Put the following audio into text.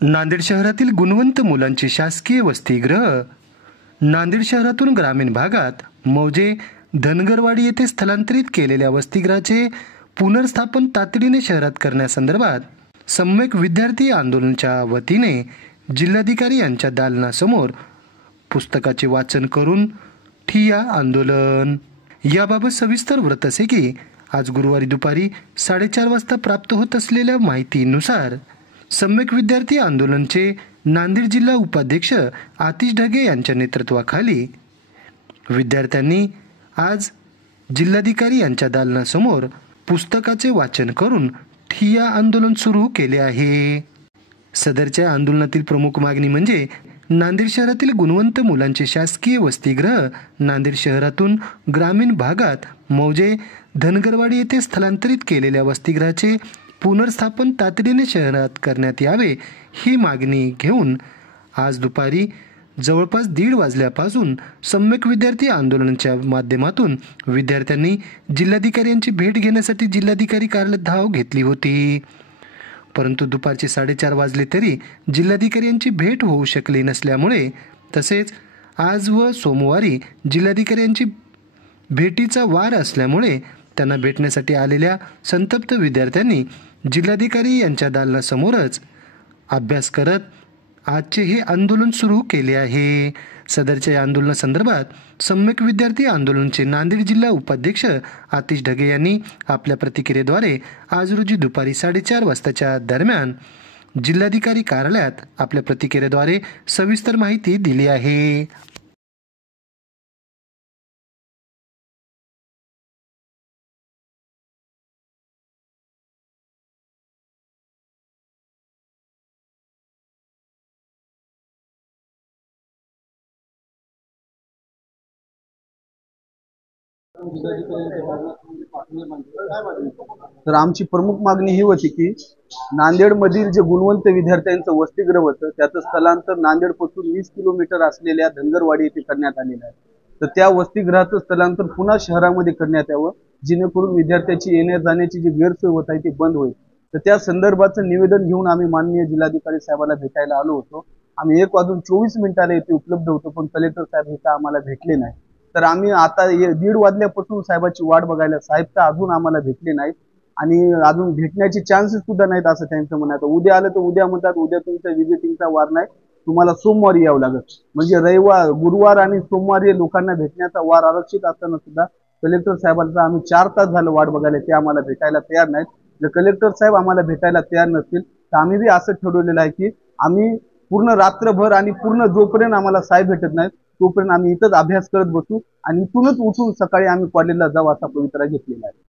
नांदेड शहरातील गुणवंत मुलांची शासकीय वसतिगृह नांदेड शहरातून ग्रामीण भागात मौजे धनगरवाडी येथे स्थलांतरित केलेल्या वसतिगृहाचे पुनर्स्थापन तातडीने शहरात करण्यासंदर्भात सम्यक विद्यार्थी आंदोलनाच्या वतीने जिल्हाधिकारी यांच्या दालनासमोर पुस्तकाचे वाचन करून ठिय्या आंदोलन। याबाबत सविस्तर वृत्त असे की आज गुरुवारी दुपारी 4:30 वाजता प्राप्त होत असलेल्या माहितीनुसार सम्यक विद्यार्थी आंदोलनचे नांदेड जिल्हा उपाध्यक्ष आतिश ढगे यांच्या नेतृत्वाखाली विद्यार्थ्यांनी आज जिल्हाधिकारी यांच्या दालनासमोर पुस्तकाचे वाचन करून ठिय्या आंदोलन सुरू केले आहे। सदरच्या आंदोलनातील प्रमुख मागणी म्हणजे नांदेड शहरातील गुणवंत मुलांचे शासकीय वसतिगृह नांदेड शहरातून ग्रामीण भागात मौजे धनगरवाडी येथे स्थलांतरित केलेल्या वसतिगृहाचे पुनर्स्थापन तातडीने शहरात करण्यात यावे ही मागणी घेऊन आज दुपारी जवळपास 1:30 वाजल्यापासून सम्यक विद्यार्थी आंदोलनाच्या माध्यमातून विद्यार्थ्यांनी जिल्हाधिकाऱ्यांची भेट घेण्यासाठी जिल्हाधिकारी कार्यालयात धाव घेतली होती। परंतु दुपारचे 4:30 वाजले तरी जिल्हाधिकारी यांची भेट होऊ शकली नसल्यामुळे तसेच आज व सोमवारी जिल्हाधिकारी यांची भेटीचा वार असल्यामुळे त्यांना भेटण्यासाठी आलेल्या संतप्त विद्यार्थ्यांनी जिल्हाधिकारी यांच्या दालनासमोरच अभ्यास करत आजचे हे आंदोलन सुरू केले आहे। सदरच्या या आंदोलनासंदर्भात सम्यक विद्यार्थी आंदोलनाचे नांदेड जिल्हा उपाध्यक्ष आतिश ढगे यांनी आपल्या प्रतिक्रियेद्वारे आज रोजी दुपारी 4:30 वाजताच्या दरम्यान जिल्हाधिकारी कार्यालयात आपल्या प्रतिक्रियेद्वारे सविस्तर माहिती दिली आहे। तर आमची प्रमुख मागणी ही होती की नांदेड मधील जे गुणवंत विद्यार्थ्यांचं वसतिगृह होतं त्याचं स्थलांतर नांदेड पासून 20 किलोमीटर असलेल्या धनगरवाडी येथे करण्यात आलेलं आहे। तर त्या वसतिगृहाचं स्थलांतर पुन्हा शहरामध्ये करण्यात यावं जेणेकरून विद्यार्थ्यांची येण्या जाण्याची जी गैरसोय होत आहे ती बंद होईल। तर त्या संदर्भाचं निवेदन घेऊन आम्ही माननीय जिल्हाधिकारी साहेबांना भेटायला आलो होतो। आम्ही 1:24 येथे उपलब्ध होतो पण कलेक्टर साहेब हे आम्हाला भेटले नाही। तर आम्ही आता 1:30 वाजल्यापासून साहेबाची वाट बघायला साहेब तर अजून आम्हाला भेटले नाहीत आणि अजून भेटण्याचे चान्सेस सुद्धा नाहीत असं त्यांचं म्हणणं आहे। उद्या आलं तर उद्या म्हणतात उद्या तुमचा विजिटिंगचा वार नाही तुम्हाला सोमवारी यावं लागेल। म्हणजे रविवार गुरुवार आणि सोमवारी लोकांना भेटण्याचा वार आरक्षित असताना सुद्धा कलेक्टर साहेबांचा आम्ही 4 तास झालं वाट बघायला ते आम्हाला भेटायला तयार नाहीत। जर कलेक्टर साहेब आम्हाला भेटायला तयार नसतील तर आम्ही बी असं ठरवलेलं आहे की आम्ही पूर्ण रात्रभर आणि पूर्ण जोपर्यंत आम्हाला साहेब भेटत नाहीत तोपर्यंत आम्ही इथंच अभ्यास करत बसू आणि इथूनच उठून सकाळी आम्ही कॉलेजला जाऊ असा पवित्रा घेतलेला आहे।